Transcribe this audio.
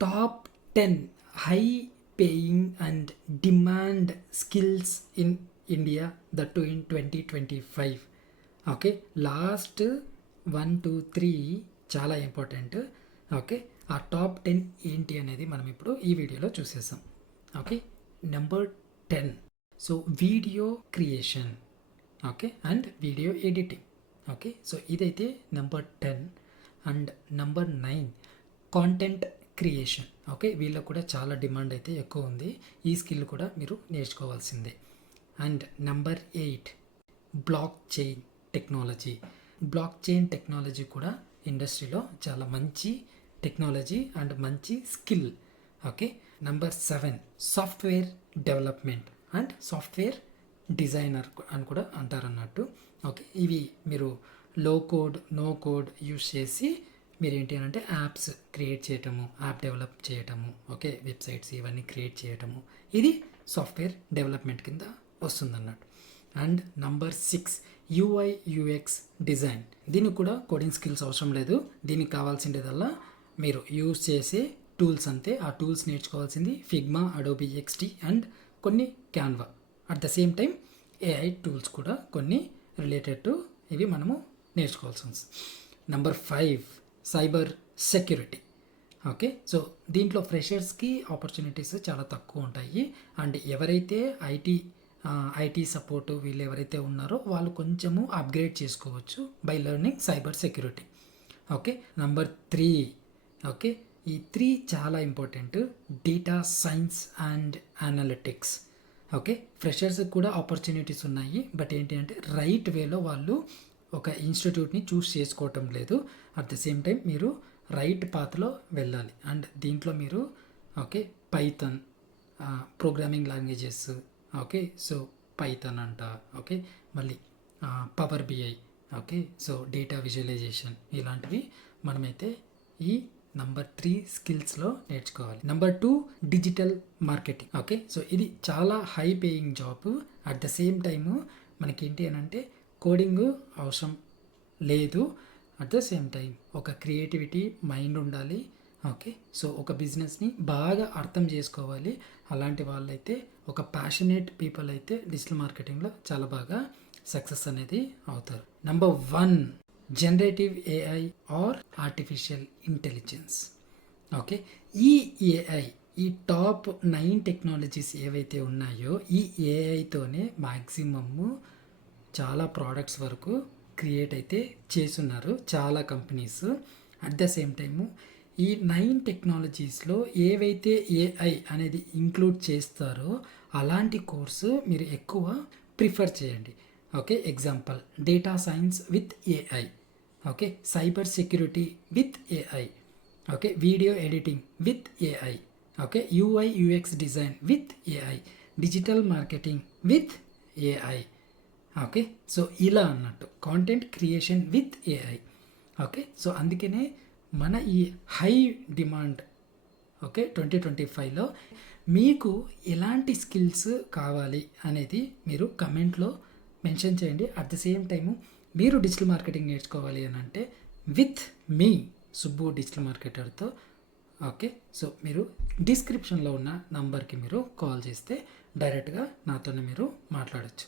Top 10 high paying and demand skills in India that to in 2025. Okay, last 1 2 3 చాలా important. Okay, ఆ top 10 ఏంటి అనేది మనం ఇప్పుడు ఈ వీడియోలో చూసేసాం. Okay, number 10, so video creation, okay, and video editing. Okay, so ఇదైతే number 10. And number 9, content creation. Okay, వీళ్ళకు కూడా చాలా డిమాండ్ అయితే ఎక్కువ ఉంది. ఈ స్కిల్ కూడా మీరు నేర్చుకోవాల్సిందే. And number 8, block chain technology. Block chain technology కూడా ఇండస్ట్రీలో చాలా మంచి టెక్నాలజీ అండ్ మంచి skill. Okay, number 7, software development and software designer అని కూడా అంటారన్నట్టు. ఓకే, ఇవి మీరు లో కోడ్ నో కోడ్ యూస్ చేసి మీరు ఏంటి అంటే యాప్స్ క్రియేట్ చేయటము, యాప్ డెవలప్ చేయటము, ఓకే, వెబ్సైట్స్ ఇవన్నీ క్రియేట్ చేయటము, ఇది సాఫ్ట్వేర్ డెవలప్మెంట్ కింద వస్తుందన్నట్టు. And number 6, UI UX design. దీనికి కూడా కోడింగ్ స్కిల్స్ అవసరం లేదు. దీనికి కావాల్సిందేదల్లా మీరు యూజ్ చేసే టూల్స్ అంతే. ఆ టూల్స్ నేర్చుకోవాల్సింది ఫిగ్మా, అడోబీ ఎక్స్టీ అండ్ కొన్ని Canva. At the same time AI tools కూడా కొన్ని రిలేటెడ్ టు ఇవి మనము నేర్చుకోవాల్సి ఉంది. Number 5, cyber security. Okay, so దీంట్లో ఫ్రెషర్స్కి ఆపర్చునిటీస్ చాలా తక్కువ ఉంటాయి. అండ్ ఎవరైతే ఐటీ సపోర్ట్ వీళ్ళు ఎవరైతే ఉన్నారో వాళ్ళు కొంచెము అప్గ్రేడ్ చేసుకోవచ్చు by learning cyber security. Okay, number 3, okay, ఈ 3 చాలా important, data science and analytics. Okay, ఫ్రెషర్స్కి కూడా ఆపర్చునిటీస్ ఉన్నాయి. బట్ ఏంటి అంటే రైట్ వేలో వాళ్ళు ఒక ఇన్స్టిట్యూట్ని చూస్ చేసుకోవటం లేదు. అట్ ద సేమ్ టైం మీరు రైట్ పాత్లో వెళ్ళాలి. అండ్ దీంట్లో మీరు okay Python programming languages, okay, so Python అంట, ఓకే, మళ్ళీ power BI, okay, so data visualization, ఇలాంటివి మనమైతే ఈ నంబర్ 3 స్కిల్స్లో నేర్చుకోవాలి. Number 2, digital marketing. Okay, so ఇది చాలా high paying job. At the same time మనకేంటి అని అంటే కోడింగ్ అవసరం లేదు. అట్ ద సేమ్ టైం ఒక క్రియేటివిటీ మైండ్ ఉండాలి. ఓకే, సో ఒక బిజినెస్ని బాగా అర్థం చేసుకోవాలి. అలాంటి వాళ్ళైతే ఒక ప్యాషనేట్ పీపుల్ అయితే డిజిటల్ మార్కెటింగ్లో చాలా బాగా సక్సెస్ అనేది అవుతారు. Number 1, generative AI or artificial intelligence. Okay, ఈ ఏఐ, ఈ టాప్ 9 టెక్నాలజీస్ ఏవైతే ఉన్నాయో ఈ ఏఐతోనే మ్యాక్సిమమ్ చాలా ప్రోడక్ట్స్ వరకు క్రియేట్ అయితే చేస్తున్నారు చాలా companies. At the same time ఈ 9 టెక్నాలజీస్లో ఏవైతే ఏఐ అనేది ఇంక్లూడ్ చేస్తారో అలాంటి కోర్సు మీరు ఎక్కువ ప్రిఫర్ చేయండి. Okay, example data science with AI, okay, cyber security with AI, okay, video editing with AI, okay, UI UX design with AI, digital marketing with AI. Okay, so ఇలా అన్నట్టు content creation with AI. Okay, so అందుకనే మన ఈ high demand okay 2025లో మీకు ఎలాంటి skills కావాలి అనేది మీరు కమెంట్లో మెన్షన్ చేయండి. అట్ ద సేమ్ టైము మీరు డిజిటల్ మార్కెటింగ్ నేర్చుకోవాలి అని అంటే విత్ మీ సుబ్బు డిజిటల్ మార్కెటర్తో, ఓకే, సో మీరు డిస్క్రిప్షన్లో ఉన్న నంబర్కి మీరు కాల్ చేస్తే డైరెక్ట్గా నాతోనే మీరు మాట్లాడచ్చు.